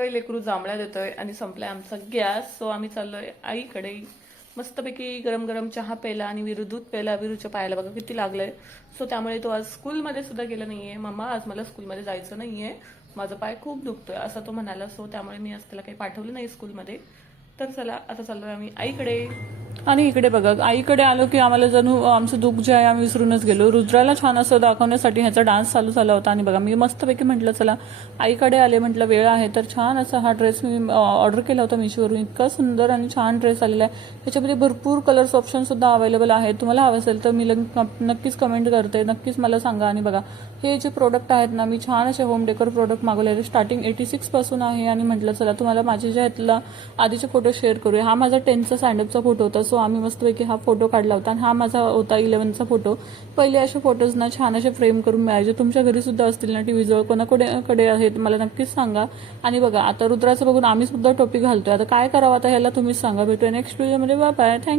सकाळी लेकरू जांभळ्या देतोय आणि संपलाय आमचा गॅस. सो आम्ही चाललोय आईकडे. मस्तपैकी गरम गरम चहा प्यायला आणि विरू दूध प्यायला. विरूच्या पायाला बघा किती लागलंय. सो त्यामुळे तो आज स्कूलमध्ये सुद्धा गेला नाहीये. मम्मा आज मला स्कूलमध्ये जायचं नाहीये, माझा पाय खूप दुखतोय असं तो म्हणाला. सो त्यामुळे मी आज त्याला काही पाठवलं नाही स्कूलमध्ये. तर चला आता चाललोय आम्ही आईकडे. आणि इकडे बघा आईकडे आलो की आम्हाला जणू आमचं दुःख जे आहे आम्ही विसरूनच गेलो. रुद्राला छान असं दाखवण्यासाठी ह्याचा डान्स चालू झाला होता. आणि बघा मी मस्तपैकी म्हटलं चला आईकडे आले, म्हटलं वेळ आहे तर छान असा हा ड्रेस मी ऑर्डर केला होता मिशोवरून. इतका सुंदर आणि छान ड्रेस आलेला आहे. त्याच्यामध्ये भरपूर कलर्स ऑप्शन सुद्धा अवेलेबल आहेत. तुम्हाला हवं असेल तर मी नक्कीच कमेंट करते, नक्कीच मला सांगा. आणि बघा हे जे प्रोडक्ट आहेत ना, मी छान असे होम डेकोर प्रोडक्ट मागवलेले. स्टार्टिंग 86 पासून आहे. आणि म्हटलं चला तुम्हाला माझे जे आहेत आधीचे फोटो शेअर करूया. हा माझा 10चा स्टँडअपचा फोटो होता. सो आम्ही मस्तपैकी हा फोटो काढला होता. आणि हा माझा होता 11चा फोटो. पहिले असे फोटोज ना छान असे फ्रेम करून मिळायचे. तुमच्या घरी सुद्धा असतील ना टीव्ही जवळ कोणाकडे आहेत मला नक्कीच सांगा. आणि बघा आता रुद्राचं बघून आम्ही सुद्धा टोपी घालतोय. आता काय करावं आता ह्याला तुम्हीच सांगा. भेटूया नेक्स्ट व्हिडिओमध्ये. Bye bye. थँक्यू.